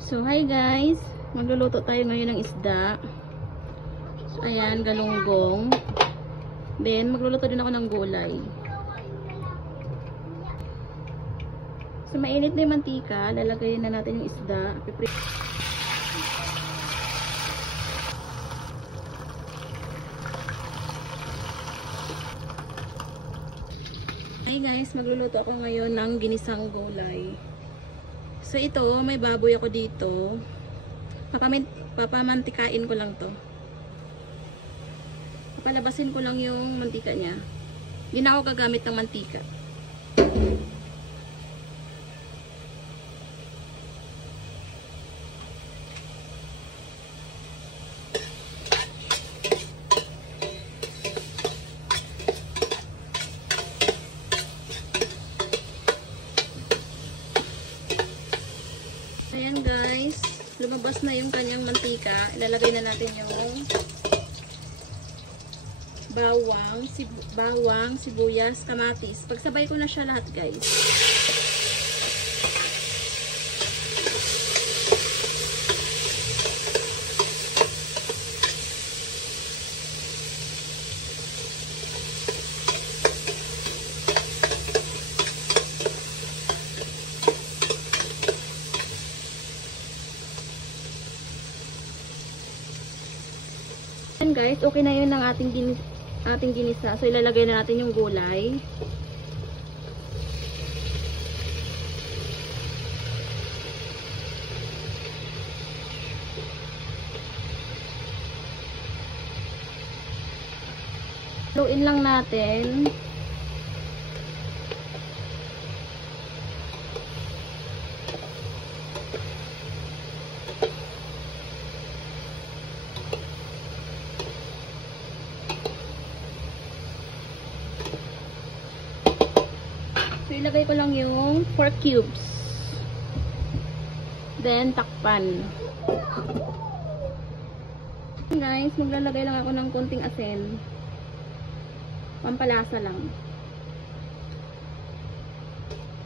So hi guys, magluluto tayo ngayon ng isda. So, ayan, galunggong. Then magluluto din ako ng gulay. So mainit na yung mantika, lalagayin na natin yung isda. Hi guys, magluluto ako ngayon ng ginisang gulay. So ito, may baboy ako dito. Papamantikain ko lang to. Papalabasin ko lang yung mantika niya. Hindi na ako gagamit ng mantika. Ayan guys, lumabas na yung kanyang mantika. Ilalagay na natin yung bawang, sibuyas, kamatis. Pagsabay ko na siya lahat guys. Ayan guys, okay na yun ang ating ginisa. So ilalagay na natin yung gulay. Haluin lang natin. So, ilagay ko lang yung 4 cubes. Then, takpan. Guys, maglalagay lang ako ng konting asin. Pampalasa lang.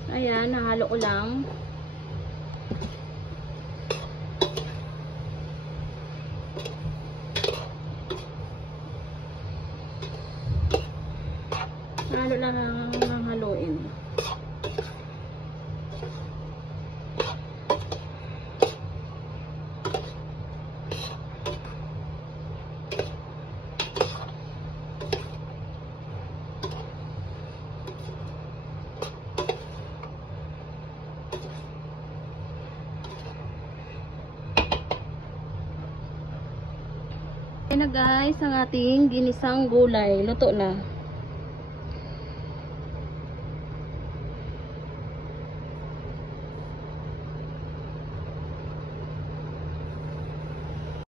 Ayan, nahalo ko lang. Halo lang ang haluin. Ayan na guys, ang ating ginisang gulay. Luto na.